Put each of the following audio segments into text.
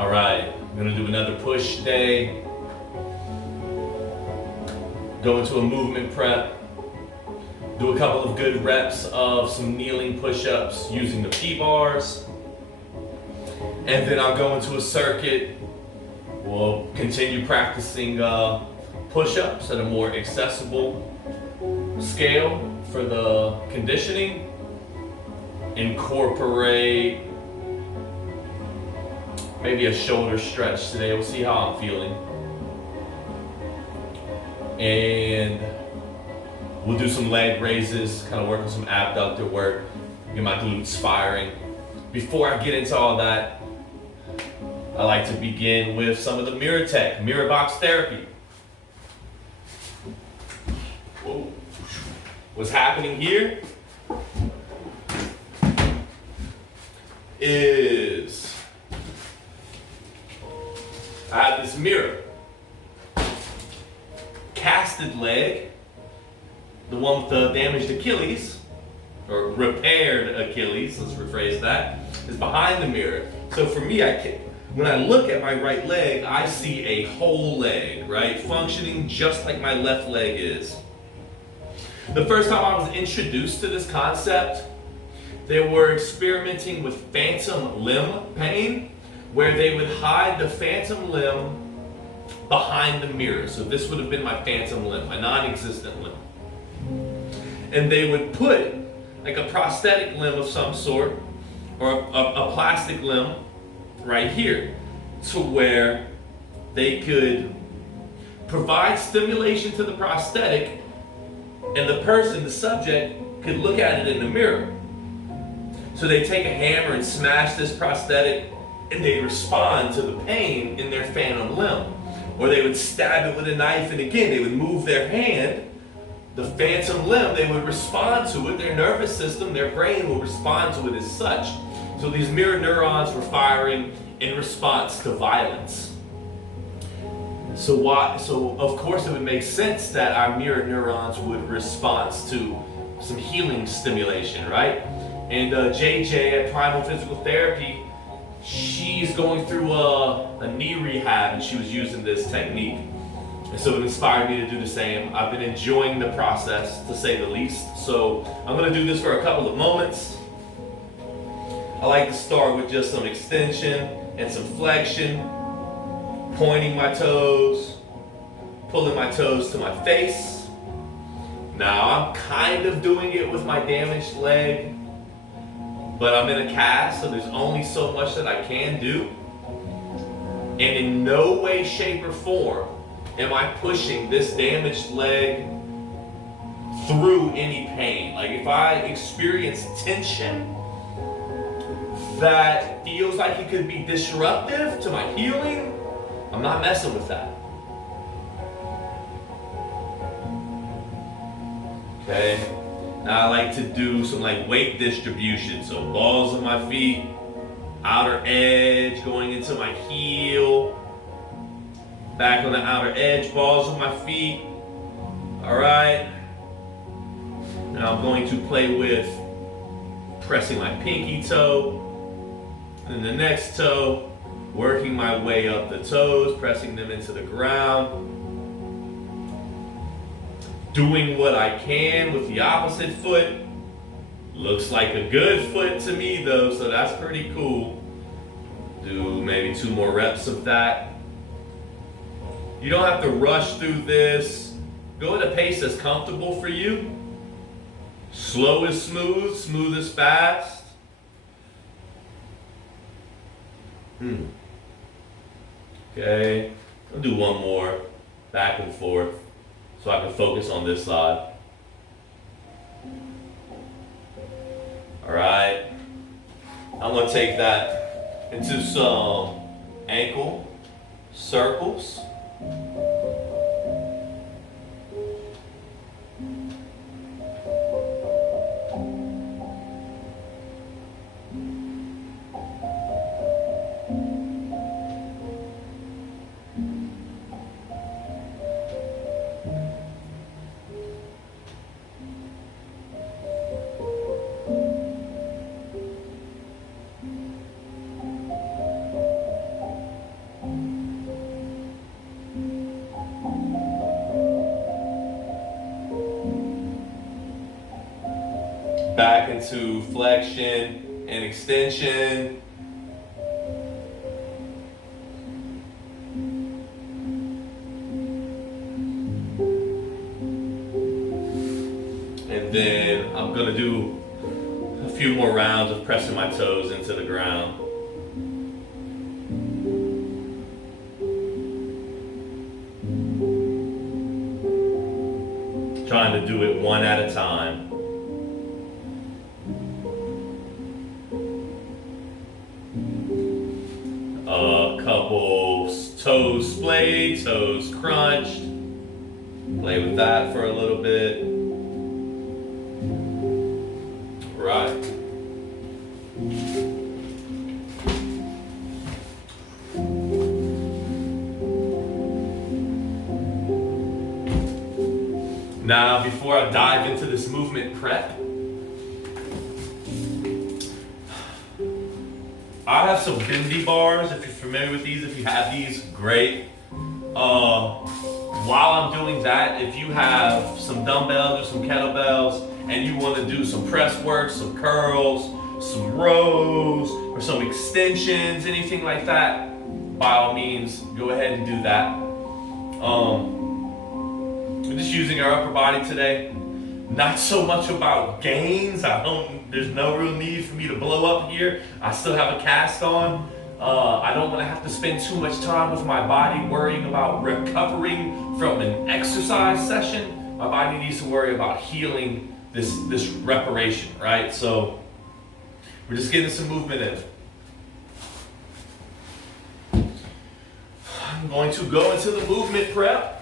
All right, I'm gonna do another push day. Go into a movement prep. Do a couple of good reps of some kneeling push-ups using the P-bars. And then I'll go into a circuit. We'll continue practicing push-ups at a more accessible scale for the conditioning. Incorporate maybe a shoulder stretch today. We'll see how I'm feeling. And we'll do some leg raises, kind of work on some abductor work, get my glutes firing. Before I get into all that, I like to begin with some of the mirror tech, mirror box therapy. Whoa. What's happening here is I have this mirror, casted leg, the one with the damaged Achilles, or repaired Achilles, let's rephrase that, is behind the mirror. So for me, when I look at my right leg, I see a whole leg, right? Functioning just like my left leg is. The first time I was introduced to this concept, they were experimenting with phantom limb pain, where they would hide the phantom limb behind the mirror. So this would have been my phantom limb, my non-existent limb. And they would put like a prosthetic limb of some sort, or a plastic limb right here, to where they could provide stimulation to the prosthetic, and the person, the subject, could look at it in the mirror. So they take a hammer and smash this prosthetic, and they respond to the pain in their phantom limb. Or they would stab it with a knife, and again, they would move their hand, the phantom limb, they would respond to it, their nervous system, their brain will respond to it as such. So these mirror neurons were firing in response to violence. So of course it would make sense that our mirror neurons would respond to some healing stimulation, right? And JJ at Primal Physical Therapy, she's going through a knee rehab, and she was using this technique. And so it inspired me to do the same. I've been enjoying the process, to say the least. So I'm gonna do this for a couple of moments. I like to start with just some extension and some flexion, pointing my toes, pulling my toes to my face. Now I'm kind of doing it with my damaged leg, but I'm in a cast, so there's only so much that I can do. And in no way, shape, or form am I pushing this damaged leg through any pain. Like if I experience tension that feels like it could be disruptive to my healing, I'm not messing with that. Okay, now I like to do some like weight distribution. So balls of my feet, outer edge going into my heel, back on the outer edge, balls of my feet. All right. Now I'm going to play with pressing my pinky toe, and the next toe, working my way up the toes, pressing them into the ground. Doing what I can with the opposite foot. Looks like a good foot to me though, so that's pretty cool. Do maybe 2 more reps of that. You don't have to rush through this. Go at a pace that's comfortable for you. Slow is smooth, smooth is fast. Okay, I'll do 1 more, back and forth, so I can focus on this side. All right, I'm gonna take that into some ankle circles. back into flexion and extension. And then I'm gonna do a few more rounds of pressing my toes into the ground. Trying to do it one at a time. A couple toes splayed, toes crunched. Play with that for a little bit. Right. Now, before I dive into this movement prep, I have some bendy bars. If you're familiar with these, if you have these, great. While I'm doing that, if you have some dumbbells or some kettlebells and you want to do some press work, some curls, some rows, or some extensions, anything like that, by all means, go ahead and do that. We're just using our upper body today. Not so much about gains. There's no real need for me to blow up here. I still have a cast on. I don't want to have to spend too much time with my body worrying about recovering from an exercise session. My body needs to worry about healing this reparation, right? So we're just getting some movement in. I'm going to go into the movement prep.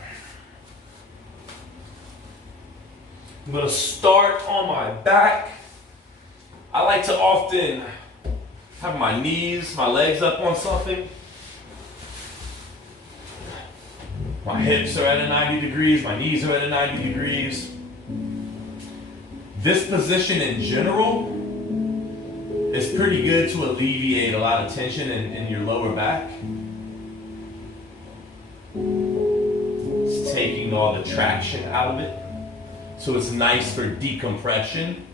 I'm going to start on my back. I like to often have my knees, my legs up on something. My hips are at a 90 degrees, my knees are at a 90 degrees. This position in general is pretty good to alleviate a lot of tension in your lower back. It's taking all the traction out of it. So it's nice for decompression.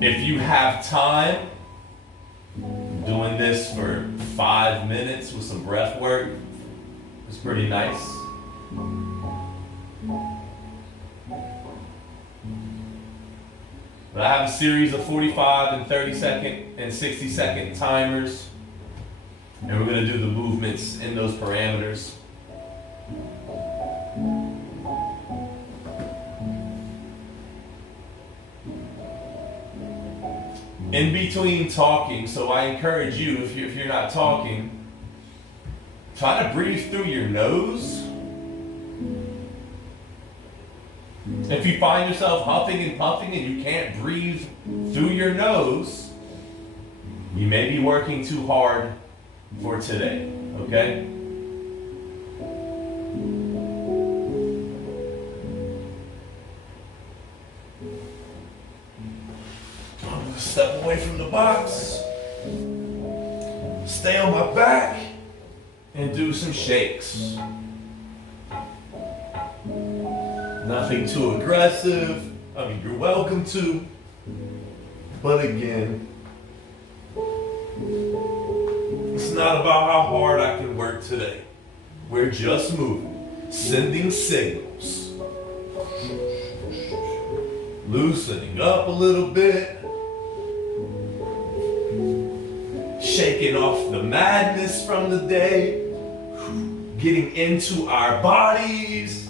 If you have time, doing this for 5 minutes with some breath work is pretty nice. But I have a series of 45 and 30 second and 60 second timers, and we're going to do the movements in those parameters. In between talking, so I encourage you, if you're not talking, try to breathe through your nose. If you find yourself huffing and puffing and you can't breathe through your nose, you may be working too hard for today, okay? Step away from the box, stay on my back, and do some shakes. Nothing too aggressive. I mean, you're welcome to, but again, it's not about how hard I can work today. We're just moving, sending signals, loosening up a little bit, shaking off the madness from the day, getting into our bodies.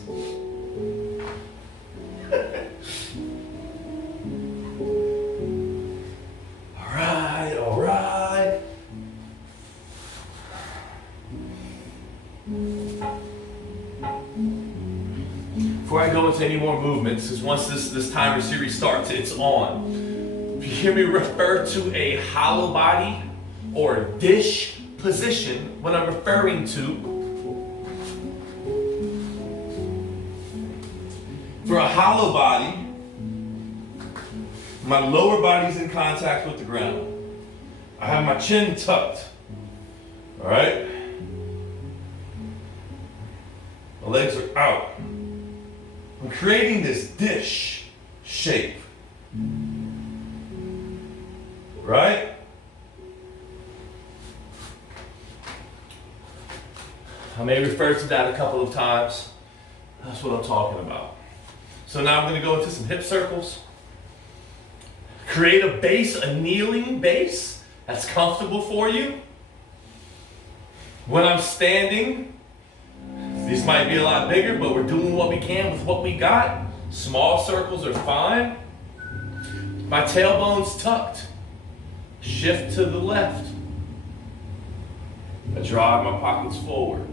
All right. Before I go into any more movements, because once this timer series starts, it's on. If you hear me refer to a hollow body or dish position, what I'm referring to, for a hollow body, my lower body's in contact with the ground. I have my chin tucked, all right? My legs are out. I'm creating this dish shape. Right? I may refer to that a couple of times. That's what I'm talking about. So now I'm going to go into some hip circles. Create a base, a kneeling base that's comfortable for you. When I'm standing, these might be a lot bigger, but we're doing what we can with what we got. Small circles are fine. My tailbone's tucked. Shift to the left. I drive my pockets forward.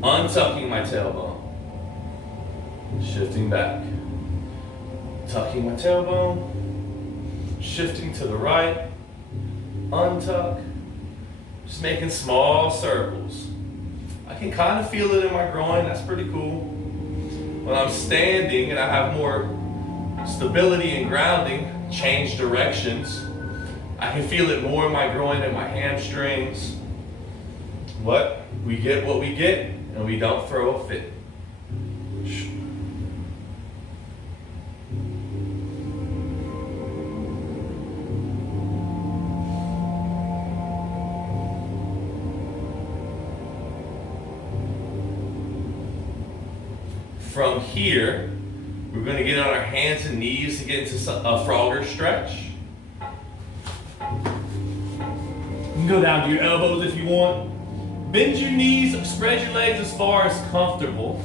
Untucking my tailbone. Shifting back. Tucking my tailbone. Shifting to the right. Untuck. Just making small circles. I can kind of feel it in my groin. That's pretty cool. When I'm standing and I have more stability and grounding, change directions, I can feel it more in my groin and my hamstrings. What? We get what we get, and we don't throw a fit. From here, we're going to get on our hands and knees to get into a Frogger stretch. You can go down to your elbows if you want. Bend your knees, spread your legs as far as comfortable.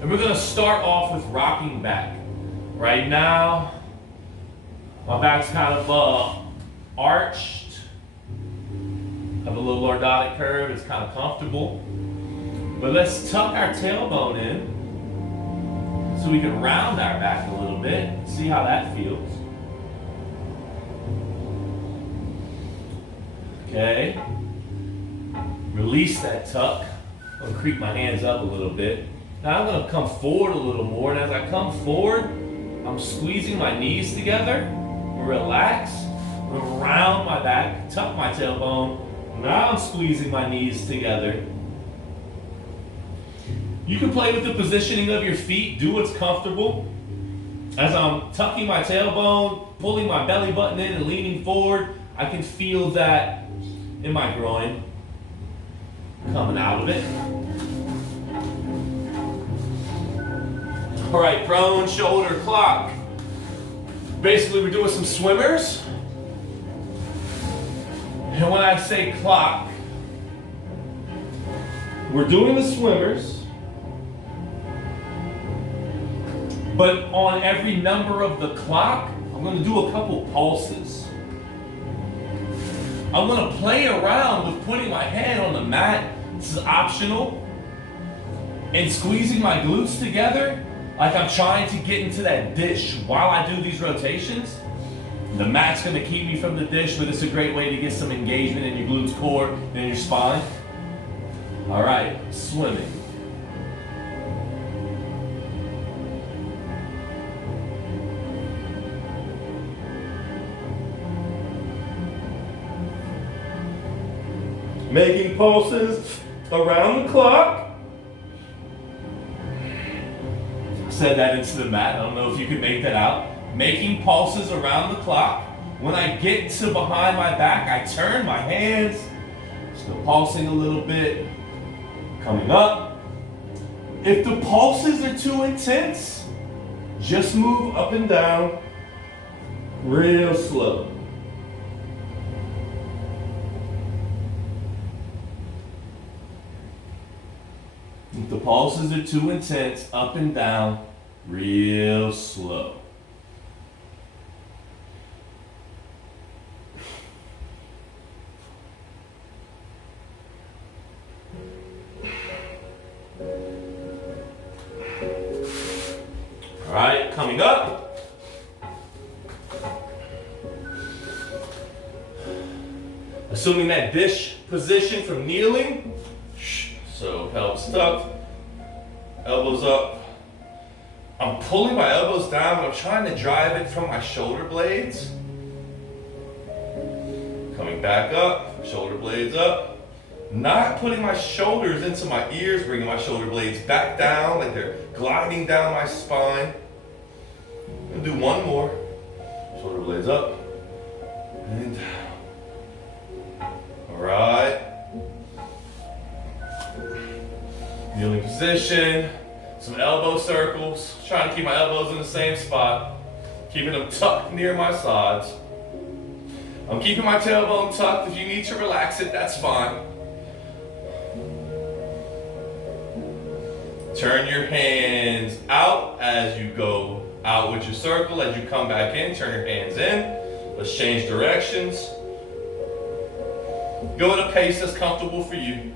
And we're going to start off with rocking back. Right now, my back's kind of arched. I have a little lordotic curve. It's kind of comfortable. But let's tuck our tailbone in so we can round our back a little bit. See how that feels. Okay. Release that tuck. I'm going to creep my hands up a little bit. Now I'm going to come forward a little more, and as I come forward, I'm squeezing my knees together. Relax. I'm going to round my back, tuck my tailbone. Now I'm squeezing my knees together. You can play with the positioning of your feet. Do what's comfortable. As I'm tucking my tailbone, pulling my belly button in and leaning forward, I can feel that in my groin coming out of it. All right, prone, shoulder, clock. Basically, we're doing some swimmers. And when I say clock, we're doing the swimmers. But on every number of the clock, I'm going to do a couple pulses. I'm going to play around with putting my hand on the mat. This is optional. And squeezing my glutes together like I'm trying to get into that dish while I do these rotations. The mat's going to keep me from the dish, but it's a great way to get some engagement in your glutes core and in your spine. All right, swimming. Making pulses around the clock. Said that into the mat. I don't know if you can make that out. Making pulses around the clock. When I get to behind my back, I turn my hands. Still pulsing a little bit. Coming up. If the pulses are too intense, just move up and down real slow. If the pulses are too intense, up and down, real slow. All right, coming up. Assuming that dish position from kneeling. So pelvis tucked, elbows up. I'm pulling my elbows down, but I'm trying to drive it from my shoulder blades. Coming back up, shoulder blades up. Not putting my shoulders into my ears, bringing my shoulder blades back down like they're gliding down my spine. I'm gonna do one more. Shoulder blades up and down. All right. Kneeling position. Some elbow circles. Trying to keep my elbows in the same spot. Keeping them tucked near my sides. I'm keeping my tailbone tucked. If you need to relax it, that's fine. Turn your hands out as you go out with your circle. As you come back in, turn your hands in. Let's change directions. Go at a pace that's comfortable for you.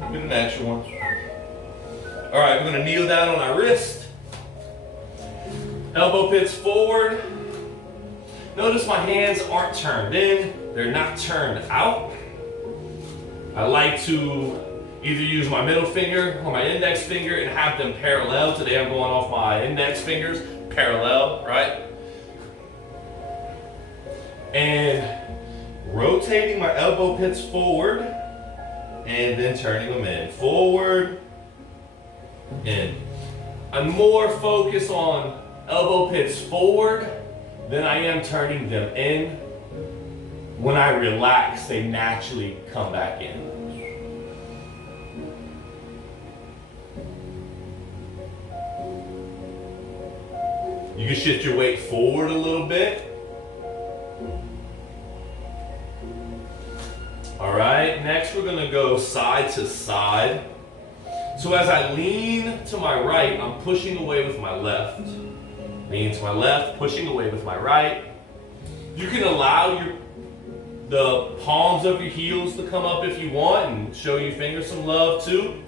Get an extra one. All right, we're gonna kneel down on our wrist. Elbow pits forward. Notice my hands aren't turned in. They're not turned out. I like to either use my middle finger or my index finger and have them parallel. Today I'm going off my index fingers, parallel, right? And rotating my elbow pits forward and then turning them in. Forward, in. I'm more focused on elbow pits forward than I am turning them in. When I relax, they naturally come back in. You can shift your weight forward a little bit. All right, next we're gonna go side to side. So as I lean to my right, I'm pushing away with my left. Lean to my left, pushing away with my right. You can allow the palms of your heels to come up if you want and show your fingers some love too.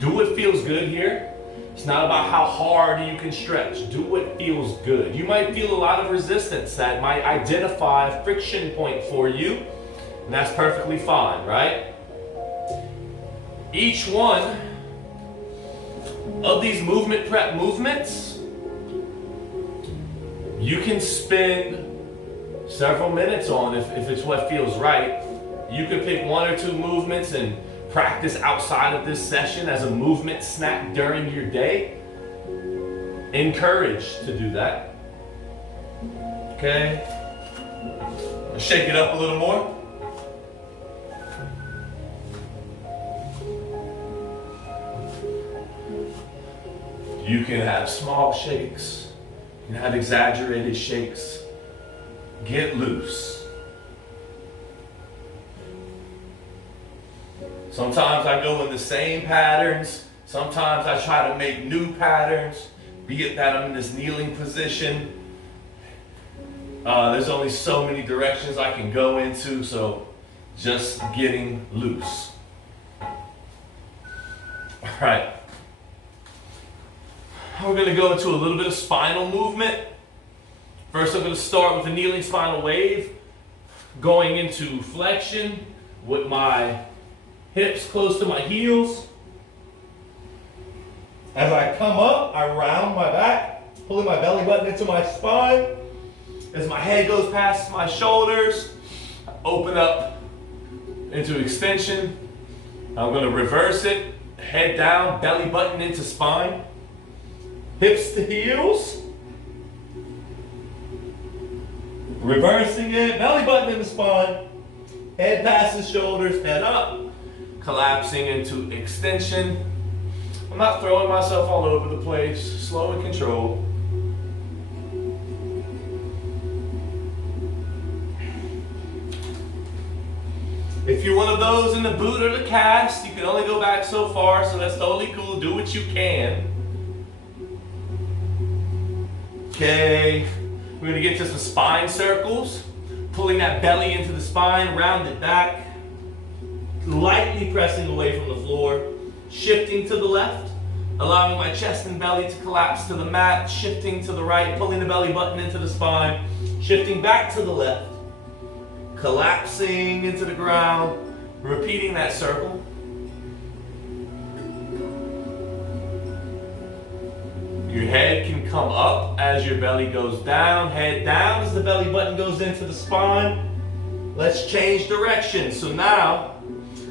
Do what feels good here. It's not about how hard you can stretch. Do what feels good. You might feel a lot of resistance that might identify a friction point for you, and that's perfectly fine, right? Each one of these movement prep movements, you can spend several minutes on if it's what feels right. You can pick one or two movements and practice outside of this session as a movement snack during your day. Encouraged to do that. Okay. Shake it up a little more. You can have small shakes. You can have exaggerated shakes. Get loose. Sometimes I go in the same patterns. Sometimes I try to make new patterns, be it that I'm in this kneeling position. There's only so many directions I can go into, so just getting loose. All right. We're going to go into a little bit of spinal movement. First, I'm going to start with the kneeling spinal wave, going into flexion with my hips close to my heels. As I come up, I round my back, pulling my belly button into my spine. As my head goes past my shoulders, I open up into extension. I'm going to reverse it, head down, belly button into spine. Hips to heels. Reversing it, belly button in the spine. Head passes shoulders, head up. Collapsing into extension. I'm not throwing myself all over the place. Slow and controlled. If you're one of those in the boot or the cast, you can only go back so far, so that's totally cool. Do what you can. Okay, we're gonna get to some spine circles. Pulling that belly into the spine, round it back. Lightly pressing away from the floor. Shifting to the left. Allowing my chest and belly to collapse to the mat. Shifting to the right, pulling the belly button into the spine. Shifting back to the left. Collapsing into the ground. Repeating that circle. Your head can come up as your belly goes down. Head down as the belly button goes into the spine. Let's change direction. So now,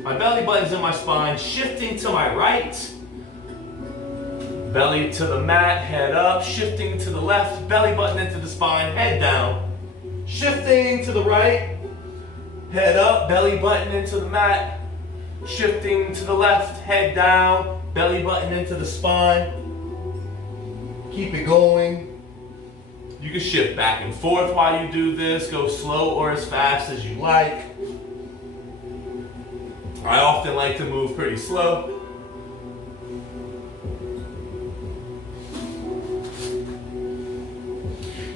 My belly button's in my spine, shifting to my right. Belly to the mat, head up, shifting to the left, belly button into the spine, head down. Shifting to the right, head up, belly button into the mat. Shifting to the left, head down, belly button into the spine. Keep it going. You can shift back and forth while you do this. Go slow or as fast as you like. I often like to move pretty slow.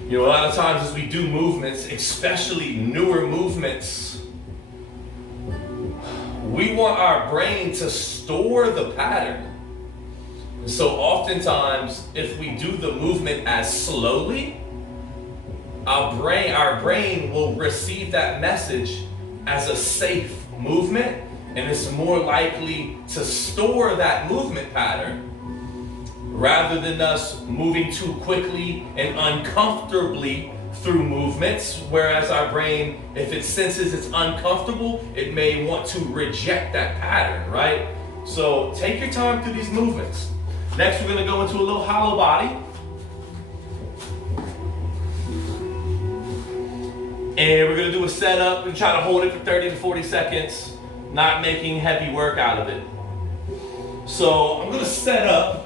You know, a lot of times as we do movements, especially newer movements, we want our brain to store the pattern. So oftentimes, if we do the movement as slowly, our brain will receive that message as a safe movement, and it's more likely to store that movement pattern rather than us moving too quickly and uncomfortably through movements, whereas our brain, if it senses it's uncomfortable, it may want to reject that pattern, right? So take your time through these movements. Next, we're going to go into a little hollow body. And we're going to do a setup. We're going to try to hold it for 30 to 40 seconds, not making heavy work out of it. So I'm going to set up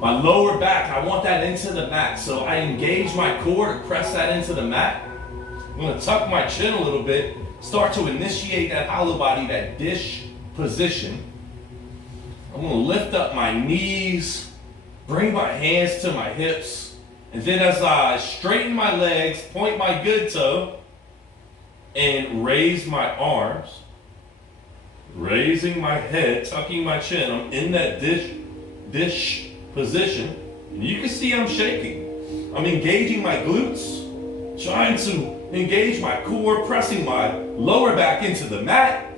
my lower back. I want that into the mat. So I engage my core to press that into the mat. I'm going to tuck my chin a little bit, start to initiate that hollow body, that dish position. I'm going to lift up my knees, bring my hands to my hips, and then as I straighten my legs, point my good toe, and raise my arms, raising my head, tucking my chin. I'm in that dish position. And you can see I'm shaking. I'm engaging my glutes, trying to engage my core, pressing my lower back into the mat.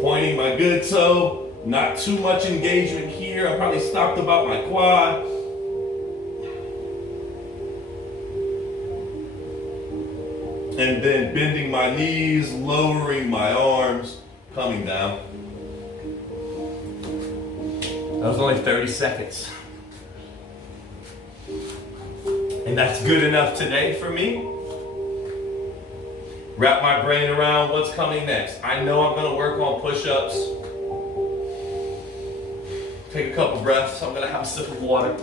Pointing my good toe, not too much engagement here. I probably stopped about my quad. And then bending my knees, lowering my arms, coming down. That was only 30 seconds. And that's good enough today for me. Wrap my brain around what's coming next. I know I'm going to work on push-ups. Take a couple breaths. I'm going to have a sip of water.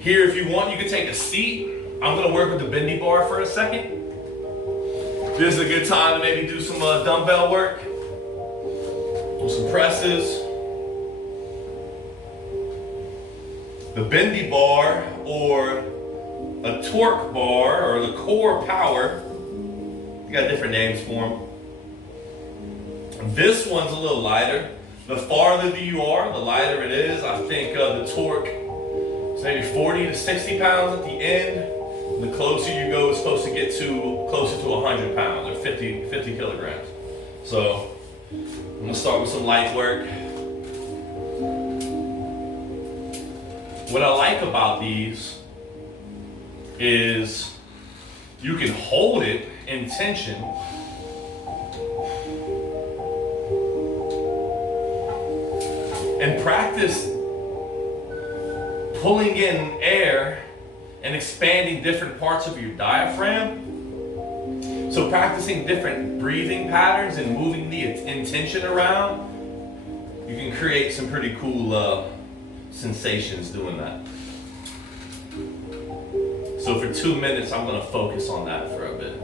Here, if you want, you can take a seat. I'm going to work with the bendy bar for a second. This is a good time to maybe do some dumbbell work. Do some presses. The bendy bar, or a torque bar, or the core power, you got different names for them. This one's a little lighter. The farther that you are, the lighter it is. I think the torque is maybe 40 to 60 pounds at the end. And the closer you go, it's supposed to get to closer to 100 pounds, or 50 kilograms. So I'm gonna start with some light work. What I like about these is you can hold it in tension and practice pulling in air and expanding different parts of your diaphragm. So practicing different breathing patterns and moving the intention around, you can create some pretty cool sensations doing that. So for 2 minutes, I'm going to focus on that for a bit.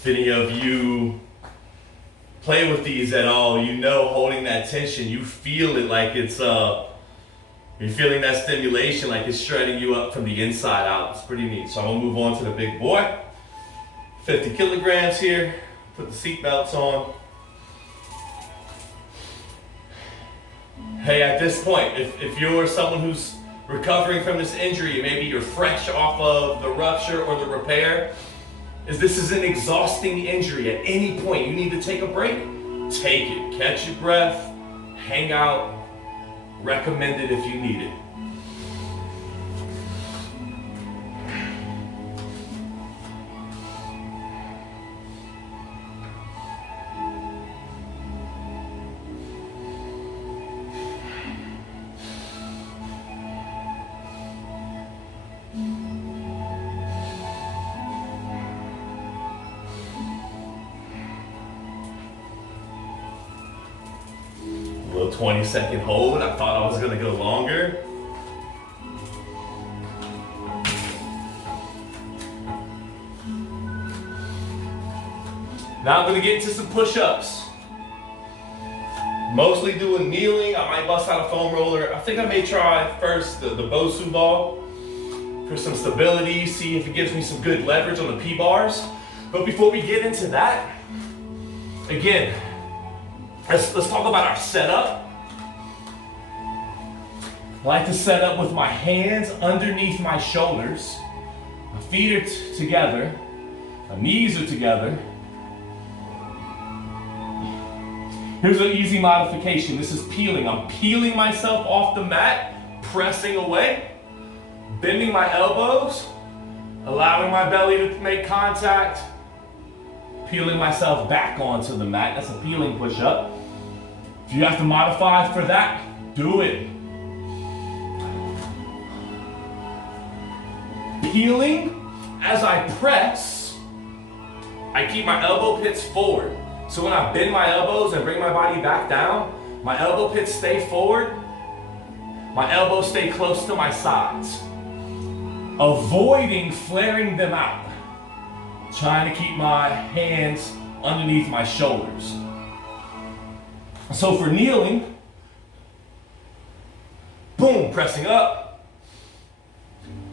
If any of you play with these at all, you know holding that tension, you feel it like it's, you're feeling that stimulation like it's shredding you up from the inside out. It's pretty neat. So I'm gonna move on to the big boy. 50 kilograms here. Put the seat belts on. Hey, at this point, if you're someone who's recovering from this injury, maybe you're fresh off of the rupture or the repair, this is an exhausting injury. At any point you need to take a break, take it. Catch your breath, hang out, recommend it if you need it. A little 20-second hold. I thought I was gonna go longer. Now I'm gonna get into some push-ups. Mostly doing kneeling. I might bust out a foam roller. I think I may try first the bosu ball for some stability, see if it gives me some good leverage on the P-bars. But before we get into that, again, let's talk about our setup. I like to set up with my hands underneath my shoulders. My feet are together. My knees are together. Here's an easy modification. This is peeling. I'm peeling myself off the mat, pressing away, bending my elbows, allowing my belly to make contact, peeling myself back onto the mat. That's a peeling push-up. If you have to modify for that, do it. Peeling, as I press, I keep my elbow pits forward. So when I bend my elbows and bring my body back down, my elbow pits stay forward, my elbows stay close to my sides, avoiding flaring them out. Trying to keep my hands underneath my shoulders. So for kneeling, boom, pressing up.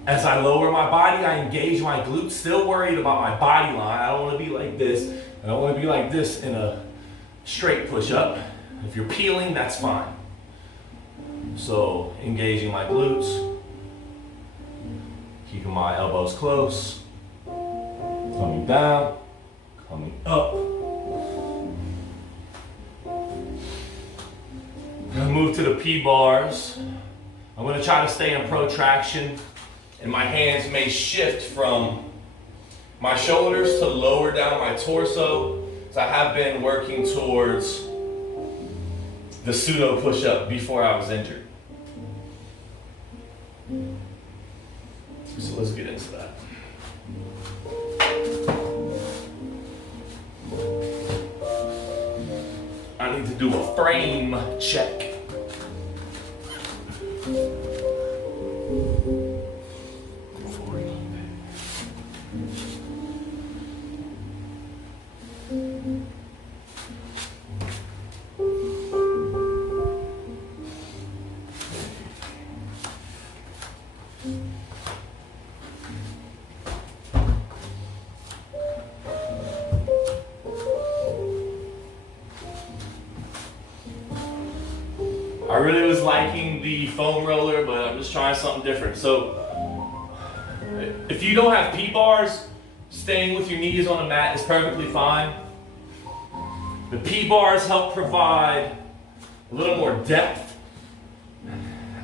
As I lower my body, I engage my glutes, still worried about my body line. I don't want to be like this. I don't want to be like this in a straight push-up. If you're peeling, that's fine. So engaging my glutes, keeping my elbows close, coming down, coming up. Gonna move to the P-bars. I'm gonna try to stay in protraction, and my hands may shift from my shoulders to lower down my torso. So I have been working towards the pseudo push-up before I was injured. So let's get into that. I need to do a frame check. I really was liking the foam roller, but I'm just trying something different. So if you don't have P-bars, staying with your knees on the mat is perfectly fine. The P-bars help provide a little more depth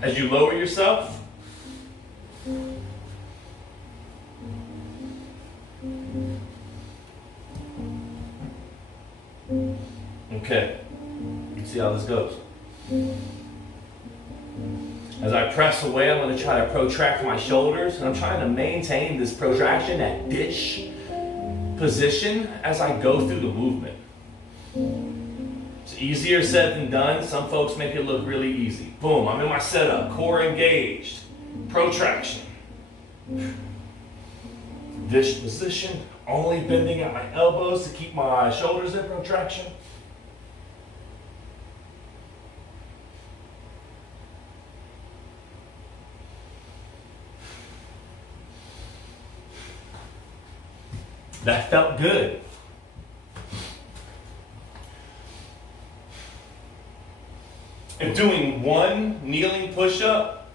as you lower yourself. Okay, let's see how this goes. As I press away, I'm going to try to protract my shoulders, and I'm trying to maintain this protraction, that dish position as I go through the movement. It's easier said than done. Some folks make it look really easy. Boom, I'm in my setup, core engaged, protraction. this position, only bending at my elbows to keep my shoulders in protraction. That felt good. And doing one kneeling push-up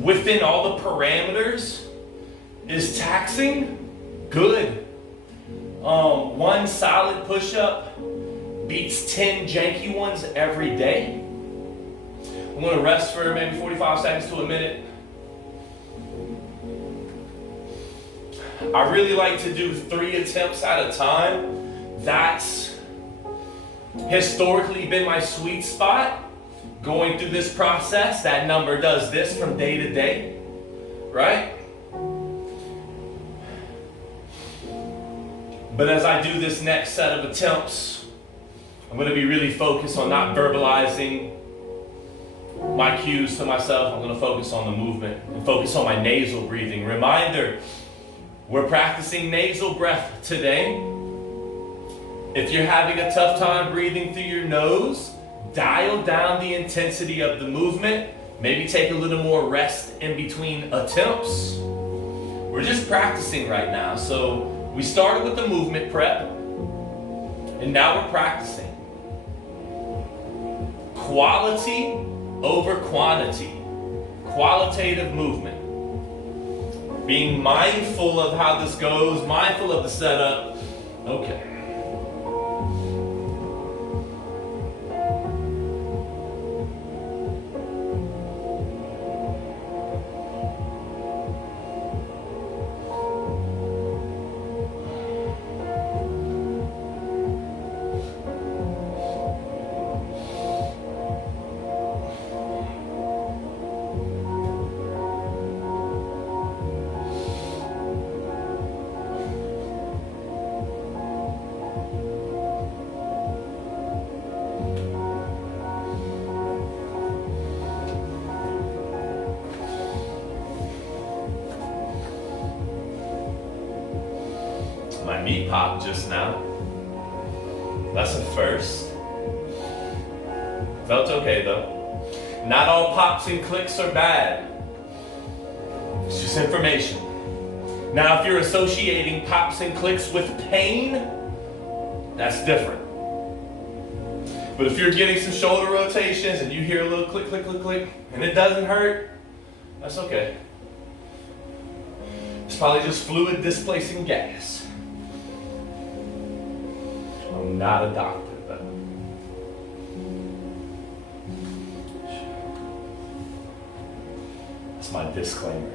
within all the parameters is taxing, good. One solid push-up beats 10 janky ones every day. I'm gonna rest for maybe 45 seconds to a minute. I really like to do 3 attempts at a time. That's historically been my sweet spot. Going through this process, that number does this from day to day, right? But as I do this next set of attempts, I'm going to be really focused on not verbalizing my cues to myself. I'm going to focus on the movement and focus on my nasal breathing. Reminder, we're practicing nasal breath today. If you're having a tough time breathing through your nose, dial down the intensity of the movement. Maybe take a little more rest in between attempts. We're just practicing right now. So we started with the movement prep, and now we're practicing. Quality over quantity. Qualitative movement. Being mindful of how this goes, mindful of the setup. Okay. My knee popped just now. That's a first. Felt okay though. Not all pops and clicks are bad. It's just information. Now if you're associating pops and clicks with pain, that's different. But if you're getting some shoulder rotations and you hear a little click, click, click, click, and it doesn't hurt, that's okay. It's probably just fluid displacing gas. I'm not a doctor, but that's my disclaimer.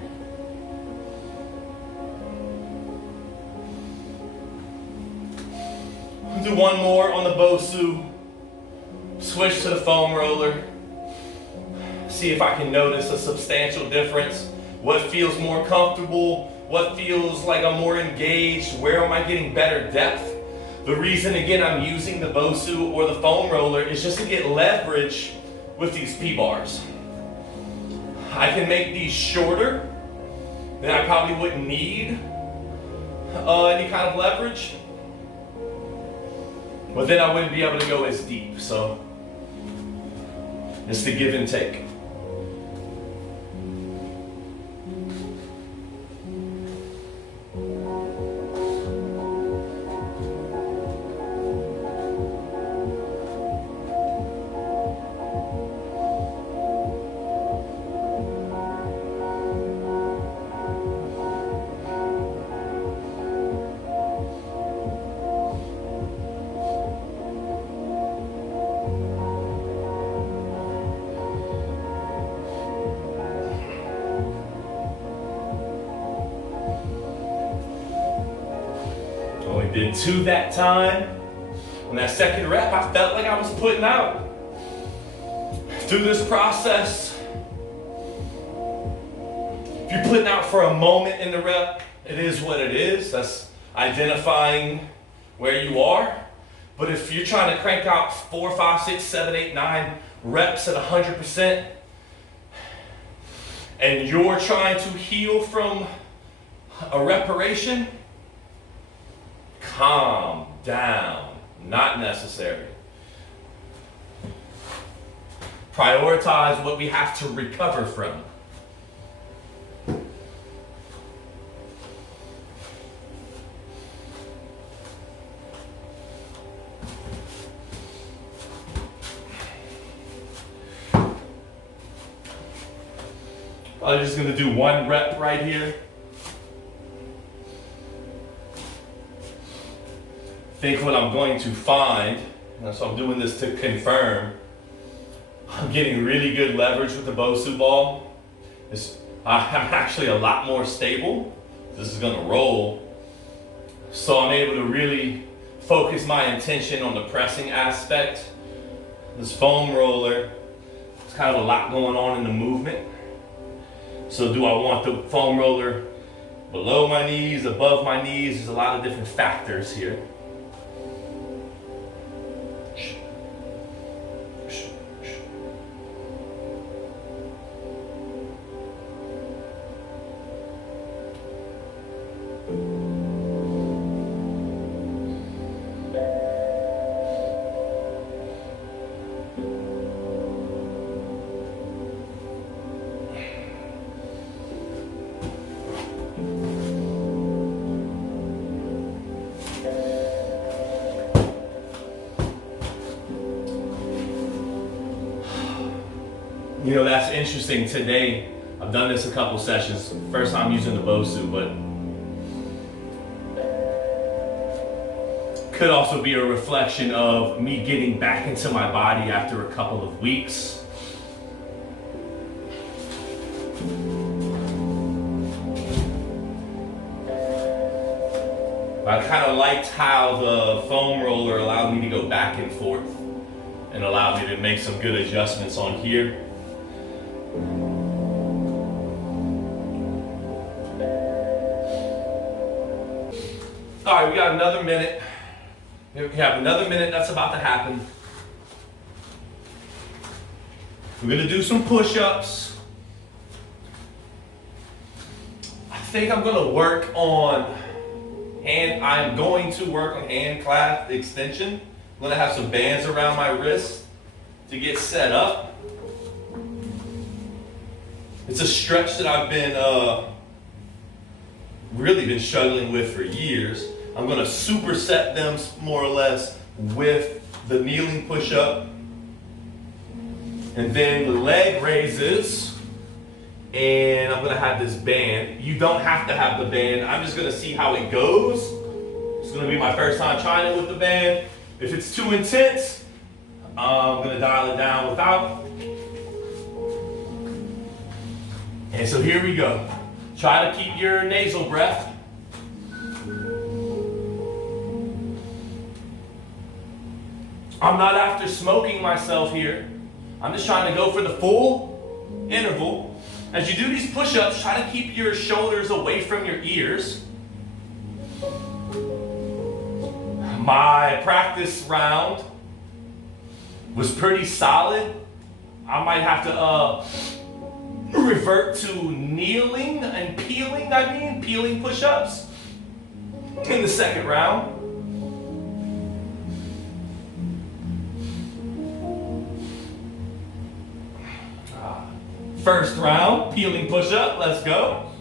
I'll do one more on the bosu. Switch to the foam roller. See if I can notice a substantial difference. What feels more comfortable? What feels like I'm more engaged? Where am I getting better depth? The reason, again, I'm using the bosu or the foam roller is just to get leverage with these P-bars. I can make these shorter, then I probably wouldn't need any kind of leverage. But then I wouldn't be able to go as deep, so it's the give and take. Did 2 that time. On that second rep, I felt like I was putting out. Through this process, if you're putting out for a moment in the rep, it is what it is. That's identifying where you are. But if you're trying to crank out 4, 5, 6, 7, 8, 9 reps at 100%, and and you're trying to heal from a reparation, calm down, not necessary. Prioritize what we have to recover from. I'm just going to do 1 rep right here. Think what I'm going to find, so I'm doing this to confirm. I'm getting really good leverage with the bosu ball. I'm actually a lot more stable. This is going to roll. So I'm able to really focus my intention on the pressing aspect. This foam roller, it's kind of a lot going on in the movement. So do I want the foam roller below my knees, above my knees? There's a lot of different factors here. You know, that's interesting. Today, I've done this a couple sessions. First time using the bosu, but could also be a reflection of me getting back into my body after a couple of weeks. I kind of liked how the foam roller allowed me to go back and forth and allowed me to make some good adjustments on here. All right, we got another minute. We have another minute that's about to happen. We're gonna do some push-ups. I think I'm gonna work on I'm going to work on hand clasp extension. I'm gonna have some bands around my wrist to get set up. It's a stretch that I've been really been struggling with for years. I'm gonna superset them more or less with the kneeling push-up. And then the leg raises, and I'm gonna have this band. You don't have to have the band. I'm just gonna see how it goes. It's gonna be my first time trying it with the band. If it's too intense, I'm gonna dial it down without. And so here we go. Try to keep your nasal breath. I'm not after smoking myself here. I'm just trying to go for the full interval. As you do these push-ups, try to keep your shoulders away from your ears. My practice round was pretty solid. I might have to revert to kneeling and peeling push-ups in the second round. First round, peeling push-up, let's go.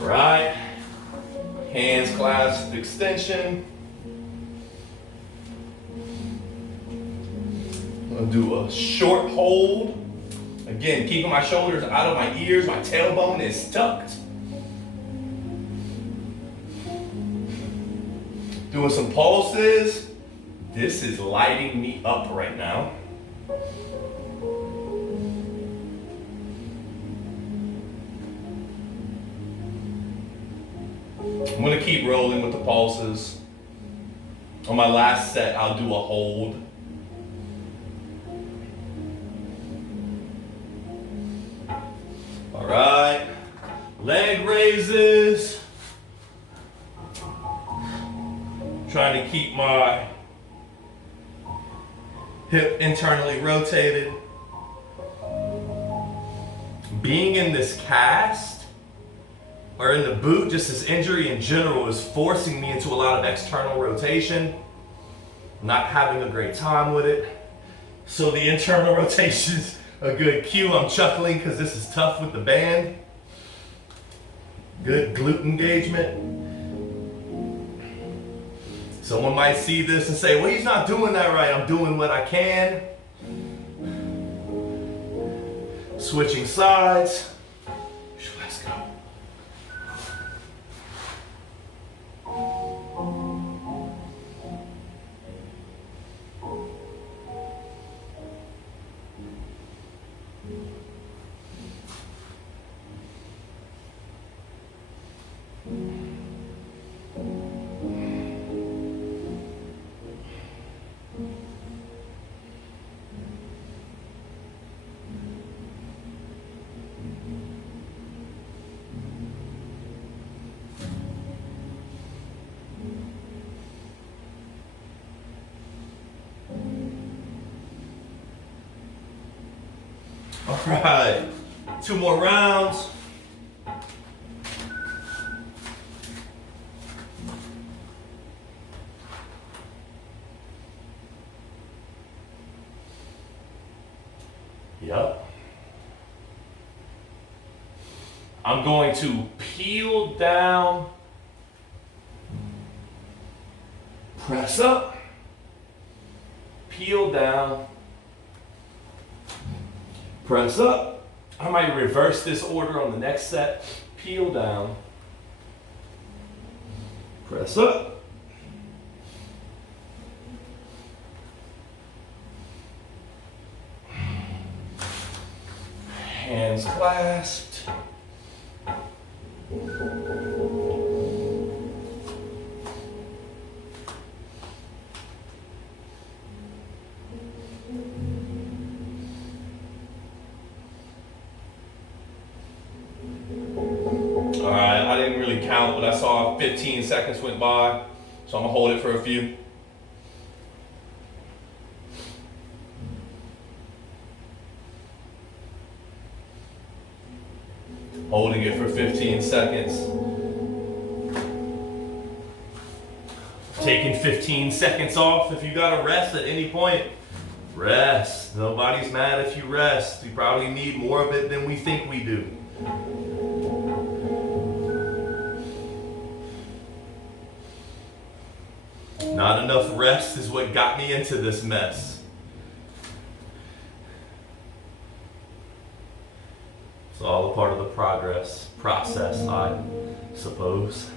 Right, hands clasped extension. I'm gonna do a short hold. Again, keeping my shoulders out of my ears, my tailbone is tucked. Doing some pulses. This is lighting me up right now. I'm gonna keep rolling with the pulses. On my last set, I'll do a hold. All right, leg raises. Trying to keep my hip internally rotated. being in this cast or in the boot, just this injury in general, is forcing me into a lot of external rotation. Not having a great time with it. So the internal rotation is a good cue. I'm chuckling because this is tough with the band. Good glute engagement. Someone might see this and say, well, he's not doing that right. I'm doing what I can. Switching sides. Let's go. All right, 2 more rounds. Yep. I'm going to peel down, press up, peel down, press up. I might reverse this order on the next set. Peel down, press up, hands clasped. Alright, I didn't really count, but I saw 15 seconds went by, so I'm gonna hold it for a few. Holding it for 15 seconds. Taking 15 seconds off. If you gotta rest at any point, rest. Nobody's mad if you rest. You probably need more of it than we think we do. Not enough rest is what got me into this mess. It's all a part of the process, I suppose.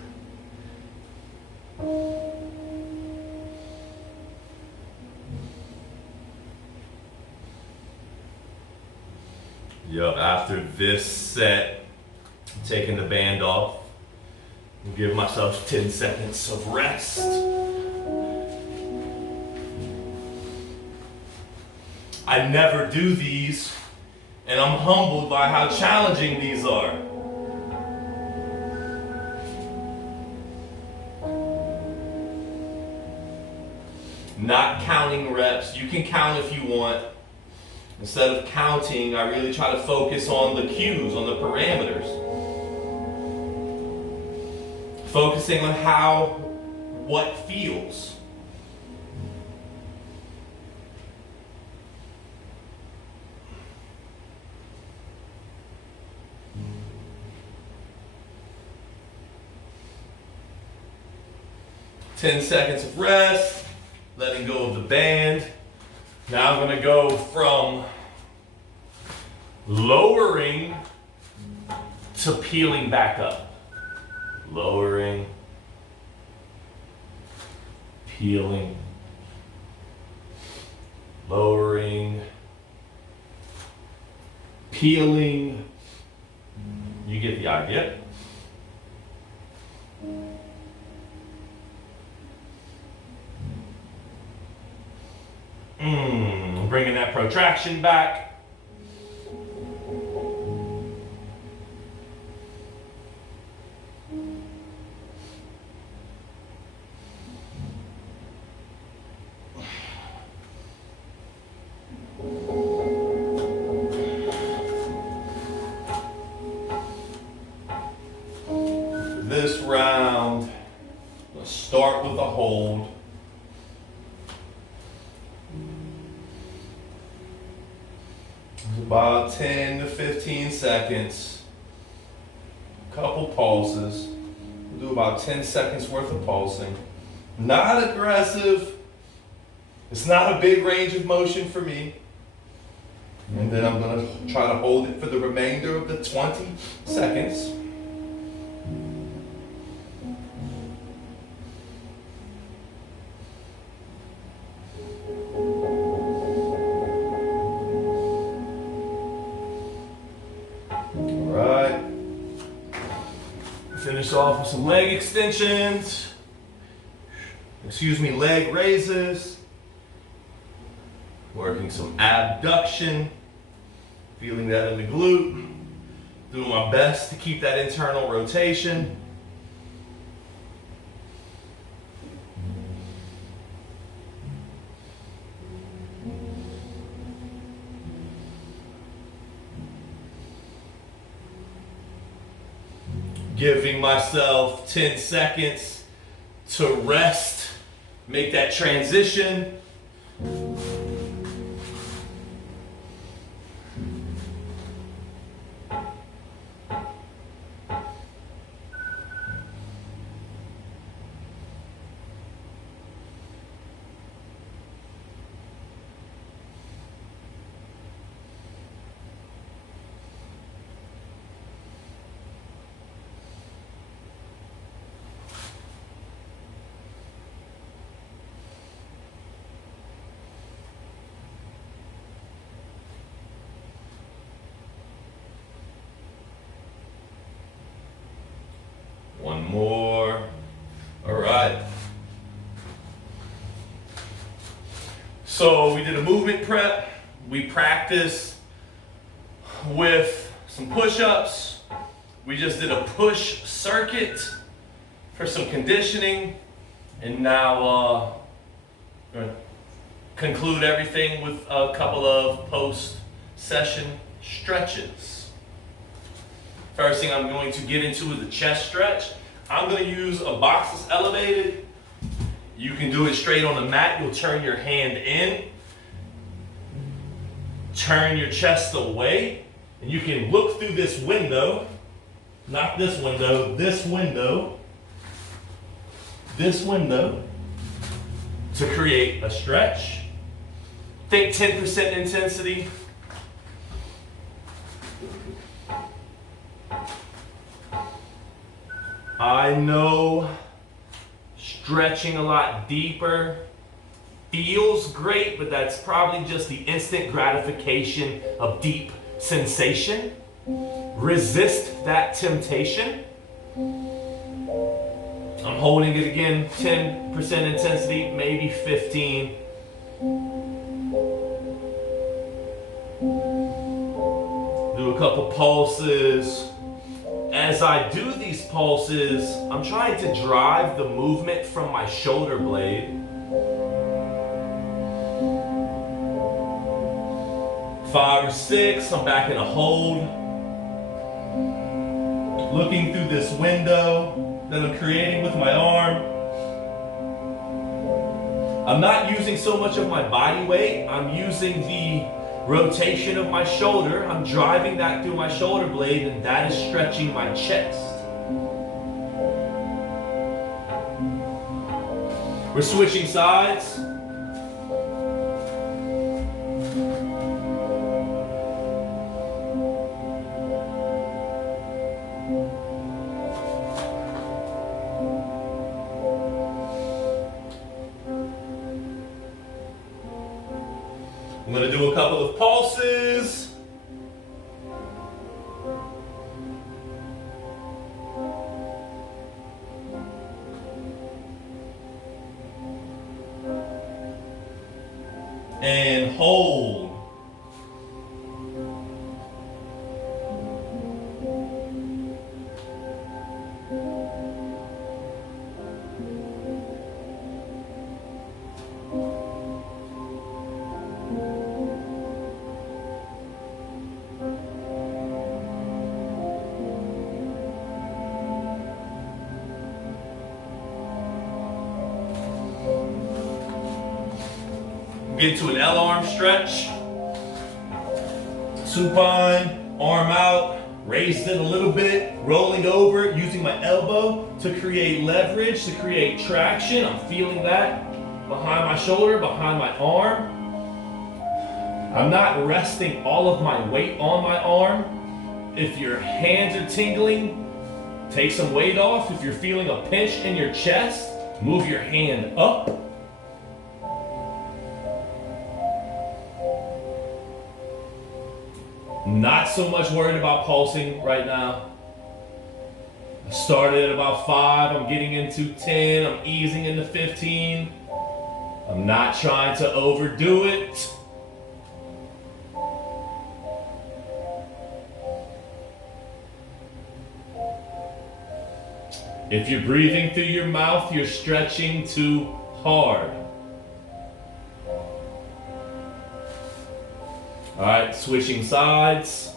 Yup, after this set, I'm taking the band off and give myself 10 seconds of rest. I never do these, and I'm humbled by how challenging these are. Not counting reps. You can count if you want. Instead of counting, I really try to focus on the cues, on the parameters. Focusing on what feels. Ten seconds of rest, letting go of the band. Now I'm going to go from lowering to peeling back up. Lowering, peeling, lowering, peeling. You get the idea. Bringing that protraction back. this round, let's start with a hold. About 10 to 15 seconds. Couple pulses. We'll do about 10 seconds worth of pulsing. Not aggressive. It's not a big range of motion for me. And then I'm going to try to hold it for the remainder of the 20 seconds. Finish off with some leg extensions. Leg raises. Working some abduction. Feeling that in the glute. Doing my best to keep that internal rotation. Giving myself 10 seconds to rest, make that transition. One more. All right. So we did a movement prep. We practiced with some push-ups. We just did a push circuit for some conditioning. And now we're going to conclude everything with a couple of post-session stretches. First thing I'm going to get into is the chest stretch. I'm going to use a box that's elevated. You can do it straight on the mat. You'll turn your hand in, turn your chest away, and you can look through this window, not this window, this window to create a stretch. Think 10% intensity. I know stretching a lot deeper feels great, but that's probably just the instant gratification of deep sensation. Resist that temptation. I'm holding it again, 10% intensity, maybe 15. Do a couple pulses. As I do these pulses, I'm trying to drive the movement from my shoulder blade. 5 or 6, I'm back in a hold. Looking through this window that I'm creating with my arm. I'm not using so much of my body weight, I'm using the rotation of my shoulder. I'm driving that through my shoulder blade, and that is stretching my chest. We're switching sides. I'm going to do a couple of pulses. And hold. Get to an L-arm stretch. Supine, arm out, raised it a little bit, rolling over, using my elbow to create leverage, to create traction. I'm feeling that behind my shoulder, behind my arm. I'm not resting all of my weight on my arm. If your hands are tingling, take some weight off. If you're feeling a pinch in your chest, move your hand up. Not so much worried about pulsing right now. I started at about 5, I'm getting into 10, I'm easing into 15. I'm not trying to overdo it. If you're breathing through your mouth, you're stretching too hard. All right, switching sides.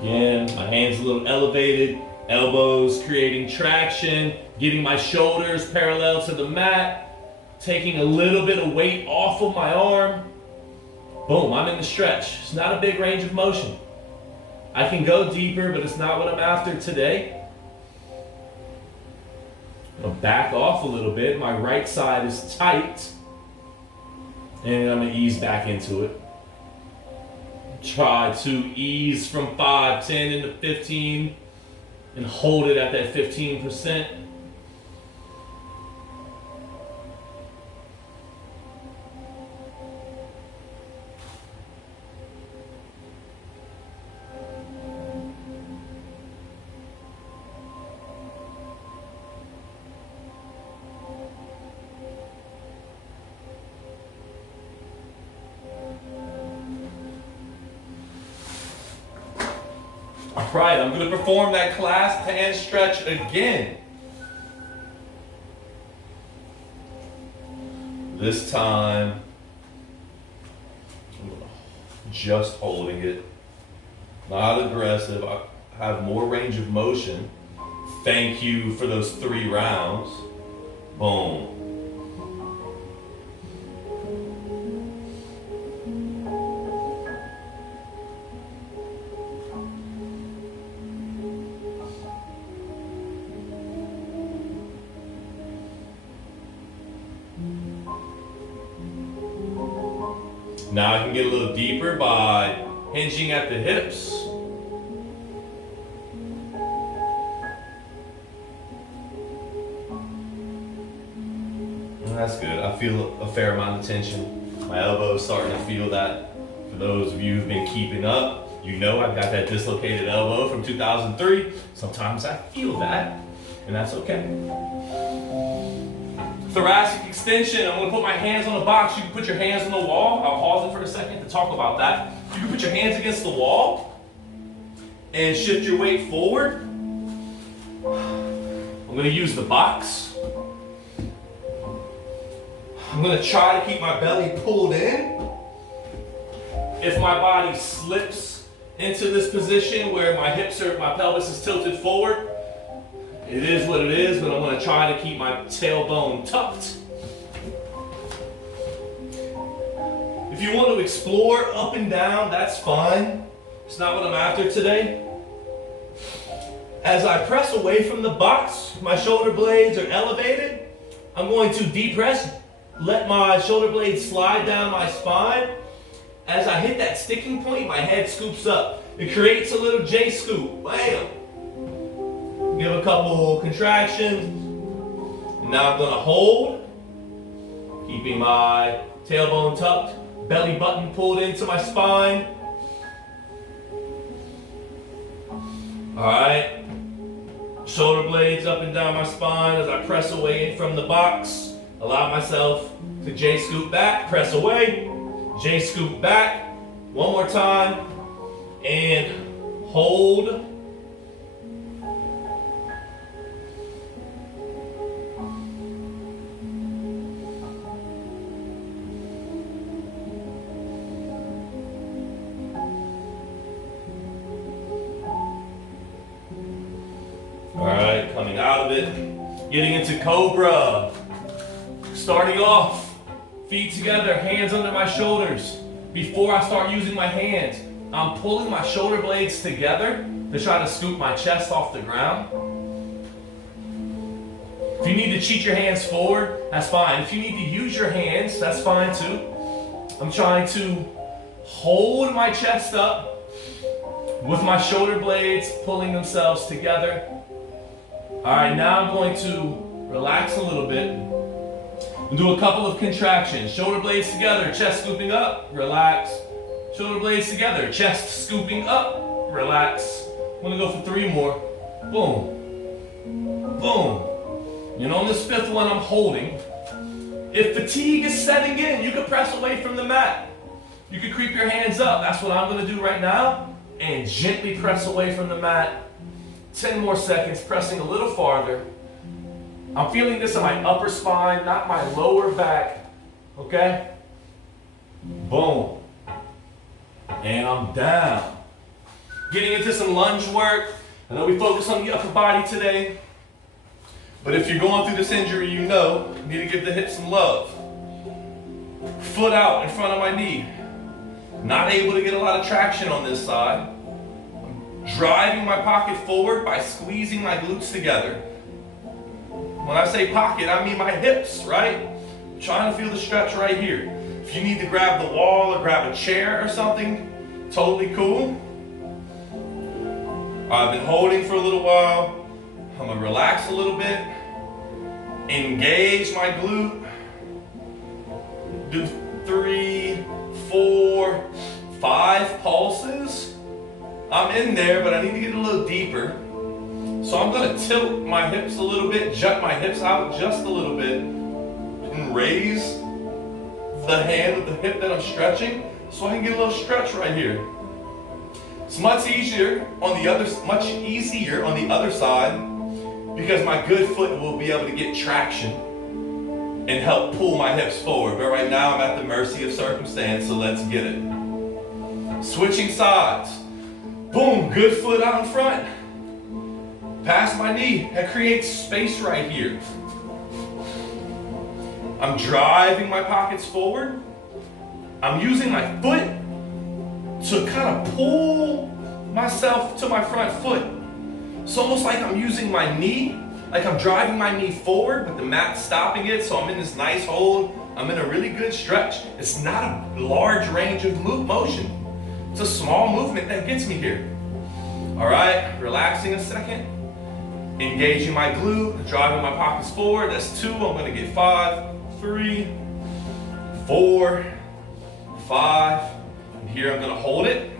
Again, my hands a little elevated, elbows creating traction, getting my shoulders parallel to the mat, taking a little bit of weight off of my arm. Boom, I'm in the stretch. It's not a big range of motion. I can go deeper, but it's not what I'm after today. I'm gonna back off a little bit. My right side is tight. And I'm gonna ease back into it. Try to ease from 5, 10 into 15 and hold it at that 15%. All right, I'm going to perform that clasped hand stretch again. This time, just holding it, not aggressive. I have more range of motion. Thank you for those 3 rounds. Boom. Now I can get a little deeper by hinging at the hips. And that's good. I feel a fair amount of tension. My elbow's starting to feel that. For those of you who've been keeping up, you know I've got that dislocated elbow from 2003. Sometimes I feel that, and that's okay. Thoracic extension. I'm going to put my hands on the box. You can put your hands on the wall. I'll pause it for a second to talk about that. You can put your hands against the wall and shift your weight forward. I'm going to use the box. I'm going to try to keep my belly pulled in. If my body slips into this position where my hips or my pelvis is tilted forward, it is what it is, but I'm going to try to keep my tailbone tucked. If you want to explore up and down, that's fine. It's not what I'm after today. As I press away from the box, my shoulder blades are elevated. I'm going to depress, let my shoulder blades slide down my spine. As I hit that sticking point, my head scoops up. It creates a little J scoop. Bam! Give a couple contractions. And now I'm going to hold, keeping my tailbone tucked, belly button pulled into my spine. All right. Shoulder blades up and down my spine as I press away from the box. Allow myself to J scoop back, press away, J scoop back. One more time. And hold. All right, coming out of it. Getting into cobra. Starting off, feet together, hands under my shoulders. Before I start using my hands, I'm pulling my shoulder blades together to try to scoop my chest off the ground. If you need to cheat your hands forward, that's fine. If you need to use your hands, that's fine too. I'm trying to hold my chest up with my shoulder blades pulling themselves together. All right, now I'm going to relax a little bit and do a couple of contractions. Shoulder blades together, chest scooping up, relax. Shoulder blades together, chest scooping up, relax. I'm gonna go for 3 more. Boom, boom. And on this 5th one, I'm holding. If fatigue is setting in, you can press away from the mat. You can creep your hands up. That's what I'm gonna do right now. And gently press away from the mat. 10 more seconds, pressing a little farther. I'm feeling this in my upper spine, not my lower back. Okay? Boom. And I'm down. Getting into some lunge work. I know we focus on the upper body today. But if you're going through this injury, you know you need to give the hips some love. Foot out in front of my knee. Not able to get a lot of traction on this side. I'm driving my pocket forward by squeezing my glutes together. When I say pocket, I mean my hips, right? I'm trying to feel the stretch right here. If you need to grab the wall or grab a chair or something, totally cool. I've been holding for a little while. I'm gonna relax a little bit. Engage my glute. Do 3, 4, 5 pulses. I'm in there, but I need to get a little deeper. So I'm gonna tilt my hips a little bit, jut my hips out just a little bit, and raise the hand of the hip that I'm stretching so I can get a little stretch right here. It's much easier on the other side because my good foot will be able to get traction and help pull my hips forward. But right now I'm at the mercy of circumstance, so let's get it. Switching sides. Boom, good foot out in front. Past my knee, that creates space right here. I'm driving my pockets forward. I'm using my foot to kind of pull myself to my front foot. It's almost like I'm using my knee, like I'm driving my knee forward, but the mat's stopping it, so I'm in this nice hold. I'm in a really good stretch. It's not a large range of motion. It's a small movement that gets me here. All right, relaxing a second. Engaging my glute, driving my pockets forward. That's 2, I'm gonna get 5, 3, 4, 5. And here I'm gonna hold it.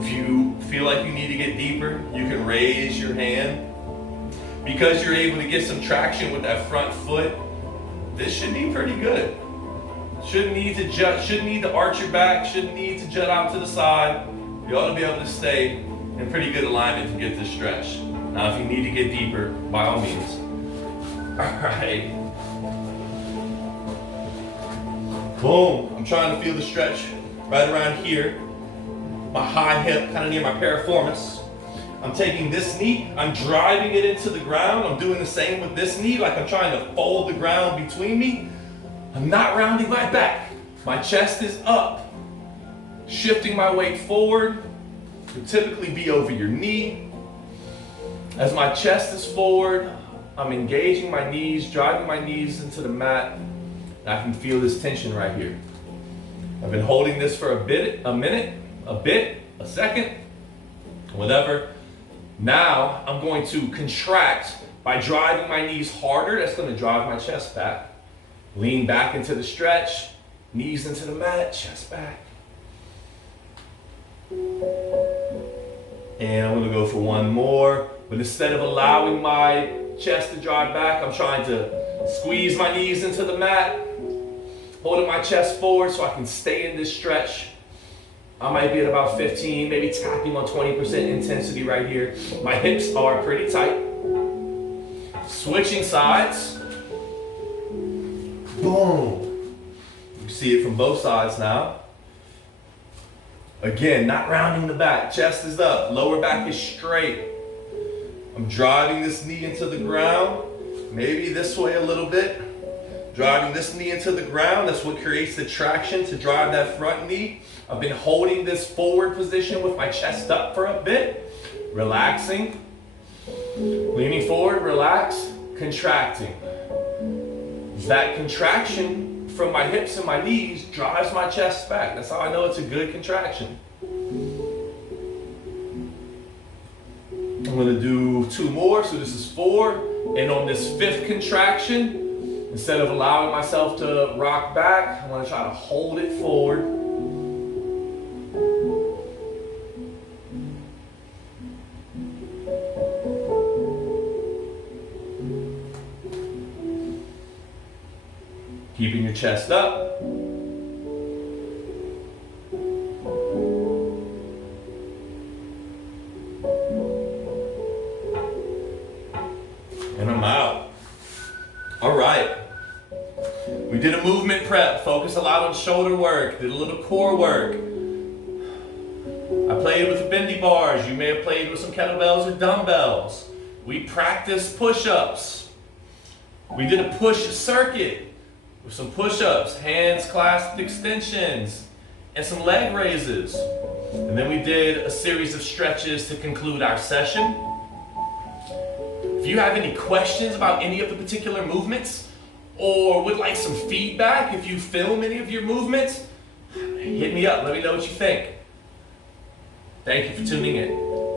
If you feel like you need to get deeper, you can raise your hand. Because you're able to get some traction with that front foot, this should be pretty good. Shouldn't need to arch your back, shouldn't need to jut out to the side. You ought to be able to stay in pretty good alignment to get this stretch. Now if you need to get deeper, by all means. All right. Boom, I'm trying to feel the stretch right around here. My high hip, kind of near my piriformis. I'm taking this knee, I'm driving it into the ground. I'm doing the same with this knee, like I'm trying to fold the ground between me. I'm not rounding my back. My chest is up. Shifting my weight forward. You'll typically be over your knee. As my chest is forward, I'm engaging my knees, driving my knees into the mat. And I can feel this tension right here. I've been holding this for a minute, a second, whatever. Now I'm going to contract by driving my knees harder. That's going to drive my chest back. Lean back into the stretch, knees into the mat, chest back. And I'm going to go for 1 more. But instead of allowing my chest to drive back, I'm trying to squeeze my knees into the mat, holding my chest forward so I can stay in this stretch. I might be at about 15, maybe tapping on 20% intensity right here. My hips are pretty tight. Switching sides. Boom. You see it from both sides now. Again, not rounding the back. Chest is up, lower back is straight. I'm driving this knee into the ground, maybe this way a little bit. Driving this knee into the ground, that's what creates the traction to drive that front knee. I've been holding this forward position with my chest up for a bit, relaxing, leaning forward, relax, contracting. That contraction from my hips and my knees drives my chest back. That's how I know it's a good contraction. I'm gonna do 2 more, so this is 4. And on this 5th contraction, instead of allowing myself to rock back, I'm gonna try to hold it forward. Keeping your chest up. And I'm out. All right. We did a movement prep, focused a lot on shoulder work, did a little core work. I played with the bendy bars. You may have played with some kettlebells or dumbbells. We practiced push-ups. We did a push circuit with some push-ups, hands clasped extensions, and some leg raises. And then we did a series of stretches to conclude our session. If you have any questions about any of the particular movements, or would like some feedback if you film any of your movements, hit me up, let me know what you think. Thank you for tuning in.